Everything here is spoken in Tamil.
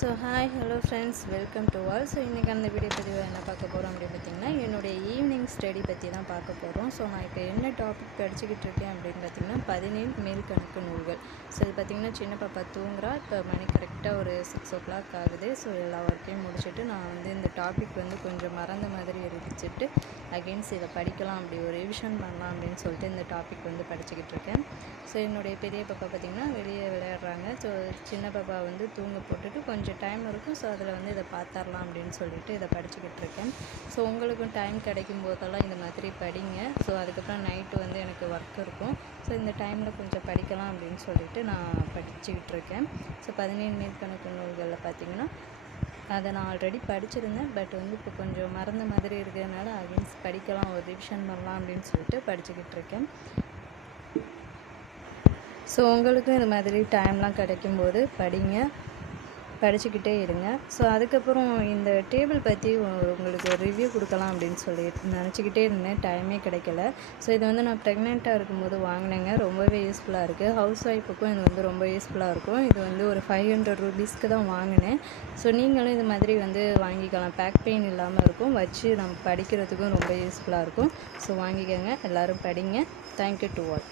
Hi hello friends, welcome to all. இன்றைக்கி அந்த வீடியோ பதிவு என்ன பார்க்க போகிறோம் அப்படின்னு பார்த்திங்கன்னா, என்னுடைய ஈவினிங் ஸ்டடி பற்றி தான் பார்க்க போகிறோம். நான் இப்போ என்ன டாபிக் படிச்சுக்கிட்டு இருக்கேன் அப்படின்னு பார்த்திங்கன்னா, 17 மேல்கணக்கு நூல்கள். இது பார்த்திங்கன்னா சின்ன பாப்பா தூங்குறா. இப்போ மணி கரெக்டாக ஒரு 6 o'clock ஆகுது. எல்லா ஒர்க்கையும் முடிச்சுட்டு நான் இந்த டாபிக் கொஞ்சம் மறந்த மாதிரி இருந்துச்சுட்டு அகெயின்ஸ் இதை படிக்கலாம், அப்படி ஒரு ரிவிஷன் பண்ணலாம் அப்படின்னு சொல்லிட்டு இந்த டாபிக் படிச்சுக்கிட்டு இருக்கேன். என்னுடைய பெரிய பாப்பா பார்த்திங்கன்னா வெளியே விளையாடுறாங்க. சின்ன பாப்பா தூங்க போட்டுட்டு கொஞ்சம் டைம் இருக்கும். அதில் இதை பார்த்துடலாம் அப்படின்னு சொல்லிட்டு இதை படிச்சுக்கிட்டு இருக்கேன். உங்களுக்கும் டைம் கிடைக்கும் போதெல்லாம் இந்த மாதிரி படிங்க. அதுக்கப்புறம் நைட்டு எனக்கு ஒர்க் இருக்கும். இந்த டைமில் கொஞ்சம் படிக்கலாம் அப்படின்னு சொல்லிட்டு நான் படிச்சுக்கிட்டு இருக்கேன். 17 மேல்கணக்கு நூல்களில் பார்த்திங்கன்னா அதை நான் ஆல்ரெடி படிச்சிருந்தேன். பட் இப்போ கொஞ்சம் மறந்த மாதிரி இருக்கிறதுனால அகெயின்ஸ் படிக்கலாம், ஒரு ரிவிஷன் பண்ணலாம் அப்படின்னு சொல்லிட்டு படிச்சுக்கிட்டு இருக்கேன். உங்களுக்கும் இது மாதிரி டைம்லாம் கிடைக்கும்போது படிங்க, படிச்சுக்கிட்டே இருங்க. அதுக்கப்புறம் இந்த டேபிள் பற்றி உங்களுக்கு ஒரு ரிவ்யூ கொடுக்கலாம் அப்படின்னு சொல்லி நினச்சிக்கிட்டே இருந்தேன், டைமே கிடைக்கல. இது நான் ப்ரெக்னெண்ட்டாக இருக்கும்போது வாங்கினேங்க. ரொம்பவே யூஸ்ஃபுல்லாக இருக்குது. ஹவுஸ் ஒய்ஃபுக்கும் இது ரொம்ப யூஸ்ஃபுல்லாக இருக்கும். இது ஒரு 500 rupeesக்கு தான் வாங்கினேன். நீங்களும் இது மாதிரி வாங்கிக்கலாம். பேக் பெயின் இல்லாமல் இருக்கும், வச்சு நம்ம படிக்கிறதுக்கும் ரொம்ப யூஸ்ஃபுல்லாக இருக்கும். வாங்கிக்கோங்க, எல்லோரும் படிங்க. Thank you to all.